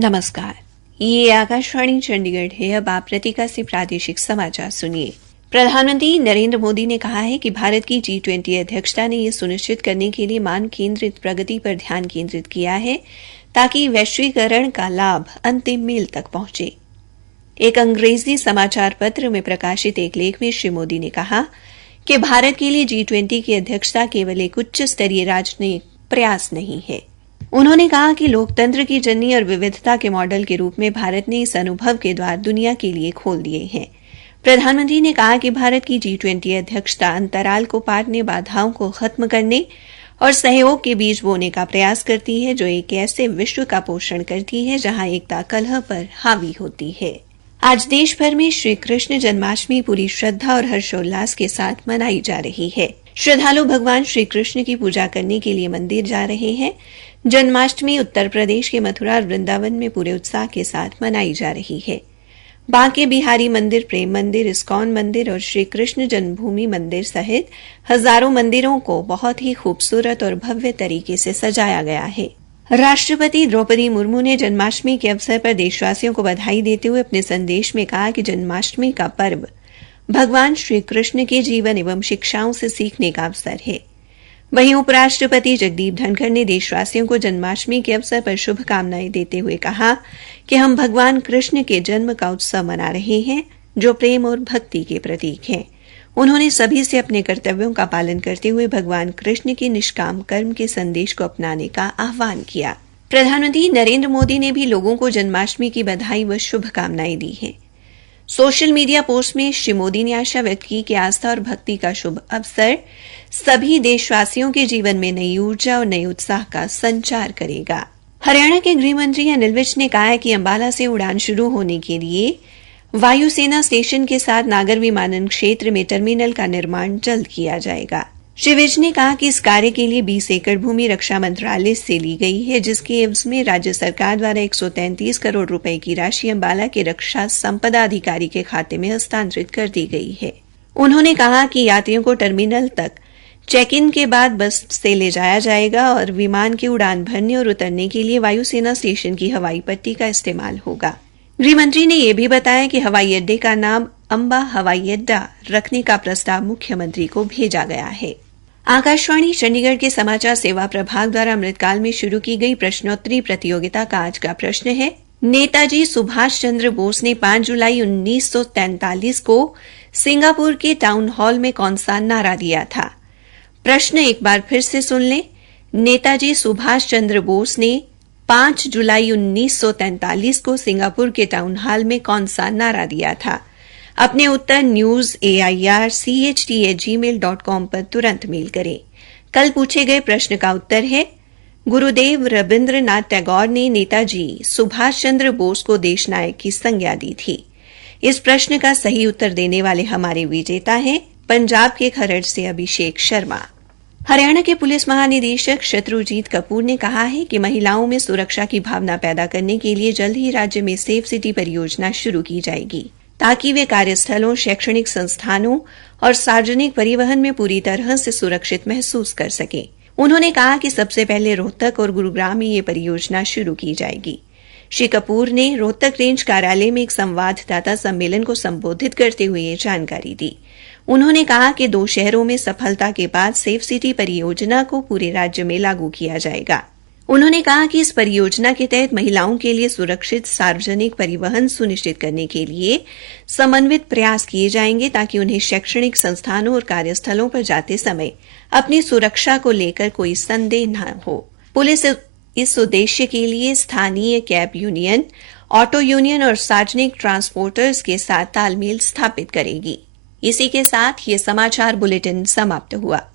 नमस्कार, ये आकाशवाणी चंडीगढ़ है। अब आप प्रतिका से प्रादेशिक समाचार सुनिए। प्रधानमंत्री नरेंद्र मोदी ने कहा है कि भारत की G20 अध्यक्षता ने यह सुनिश्चित करने के लिए मान केंद्रित प्रगति पर ध्यान केंद्रित किया है ताकि वैश्वीकरण का लाभ अंतिम मील तक पहुंचे। एक अंग्रेजी समाचार पत्र में प्रकाशित एक लेख में श्री मोदी ने कहा कि भारत के लिए G20 की अध्यक्षता केवल एक उच्च स्तरीय राजनयिक प्रयास नहीं है। उन्होंने कहा कि लोकतंत्र की जननी और विविधता के मॉडल के रूप में भारत ने इस अनुभव के द्वार दुनिया के लिए खोल दिए हैं। प्रधानमंत्री ने कहा कि भारत की G20 अध्यक्षता अंतराल को पारने, बाधाओं को खत्म करने और सहयोग के बीज बोने का प्रयास करती है, जो एक ऐसे विश्व का पोषण करती है जहां एकता कलह पर हावी होती है। आज देश भर में श्री कृष्ण जन्माष्टमी पूरी श्रद्धा और हर्षोल्लास के साथ मनाई जा रही है। श्रद्धालु भगवान श्री कृष्ण की पूजा करने के लिए मंदिर जा रहे हैं। जन्माष्टमी उत्तर प्रदेश के मथुरा और वृंदावन में पूरे उत्साह के साथ मनाई जा रही है। बांके बिहारी मंदिर, प्रेम मंदिर, इस्कॉन मंदिर और श्री कृष्ण जन्मभूमि मंदिर सहित हजारों मंदिरों को बहुत ही खूबसूरत और भव्य तरीके से सजाया गया है। राष्ट्रपति द्रौपदी मुर्मू ने जन्माष्टमी के अवसर पर देशवासियों को बधाई देते हुए अपने संदेश में कहा कि जन्माष्टमी का पर्व भगवान श्री कृष्ण के जीवन एवं शिक्षाओं से सीखने का अवसर है। वहीं उपराष्ट्रपति जगदीप धनखड़ ने देशवासियों को जन्माष्टमी के अवसर पर शुभकामनाएं देते हुए कहा कि हम भगवान कृष्ण के जन्म का उत्सव मना रहे हैं, जो प्रेम और भक्ति के प्रतीक हैं। उन्होंने सभी से अपने कर्तव्यों का पालन करते हुए भगवान कृष्ण के निष्काम कर्म के संदेश को अपनाने का आह्वान किया। प्रधानमंत्री नरेंद्र मोदी ने भी लोगों को जन्माष्टमी की बधाई व शुभकामनाएं दी हैं। सोशल मीडिया पोस्ट में श्री मोदी ने आशा व्यक्त की कि आस्था और भक्ति का शुभ अवसर सभी देशवासियों के जीवन में नई ऊर्जा और नए उत्साह का संचार करेगा। हरियाणा के गृह मंत्री अनिल विज ने कहा है कि अंबाला से उड़ान शुरू होने के लिए वायुसेना स्टेशन के साथ नागर विमानन क्षेत्र में टर्मिनल का निर्माण जल्द किया जाएगा। श्री विज ने कहा कि इस कार्य के लिए 20 एकड़ भूमि रक्षा मंत्रालय से ली गई है, जिसके एवज में राज्य सरकार द्वारा 133 करोड़ रुपए की राशि अंबाला के रक्षा संपदा अधिकारी के खाते में हस्तांतरित कर दी गई है। उन्होंने कहा कि यात्रियों को टर्मिनल तक चेक इन के बाद बस से ले जाया जाएगा और विमान के उड़ान भरने और उतरने के लिए वायुसेना स्टेशन की हवाई पट्टी का इस्तेमाल होगा। गृहमंत्री ने यह भी बताया कि हवाई अड्डे का नाम अंबा हवाई अड्डा रखने का प्रस्ताव मुख्यमंत्री को भेजा गया है। आकाशवाणी चंडीगढ़ के समाचार सेवा प्रभाग द्वारा अमृतकाल में शुरू की गई प्रश्नोत्तरी प्रतियोगिता का आज का प्रश्न है, नेताजी सुभाष चंद्र बोस ने 5 जुलाई 1943 को सिंगापुर के टाउन हॉल में कौन सा नारा दिया था? प्रश्न एक बार फिर से सुन लें। नेताजी सुभाष चंद्र बोस ने 5 जुलाई 1943 को सिंगापुर के टाउन हॉल में कौन सा नारा दिया था? अपने उत्तर newsaircht@gmail.com पर तुरंत मेल करें। कल पूछे गए प्रश्न का उत्तर है, गुरुदेव रविंद्रनाथ टैगोर ने नेताजी सुभाष चंद्र बोस को देश नायक की संज्ञा दी थी। इस प्रश्न का सही उत्तर देने वाले हमारे विजेता हैं पंजाब के खरड़ से अभिषेक शर्मा। हरियाणा के पुलिस महानिदेशक शत्रुजीत कपूर ने कहा है कि महिलाओं में सुरक्षा की भावना पैदा करने के लिए जल्द ही राज्य में सेफ सिटी परियोजना शुरू की जाएगी, ताकि वे कार्यस्थलों, शैक्षणिक संस्थानों और सार्वजनिक परिवहन में पूरी तरह से सुरक्षित महसूस कर सकें। उन्होंने कहा कि सबसे पहले रोहतक और गुरुग्राम में ये परियोजना शुरू की जाएगी। श्री कपूर ने रोहतक रेंज कार्यालय में एक संवाददाता सम्मेलन को संबोधित करते हुए ये जानकारी दी। उन्होंने कहा कि 2 शहरों में सफलता के बाद सेफ सिटी परियोजना को पूरे राज्य में लागू किया जाएगा। उन्होंने कहा कि इस परियोजना के तहत महिलाओं के लिए सुरक्षित सार्वजनिक परिवहन सुनिश्चित करने के लिए समन्वित प्रयास किए जाएंगे, ताकि उन्हें शैक्षणिक संस्थानों और कार्यस्थलों पर जाते समय अपनी सुरक्षा को लेकर कोई संदेह न हो। पुलिस इस उद्देश्य के लिए स्थानीय कैब यूनियन, ऑटो यूनियन और सार्वजनिक ट्रांसपोर्टर्स के साथ तालमेल स्थापित करेगी। इसी के साथ ये समाचार बुलेटिन समाप्त हुआ।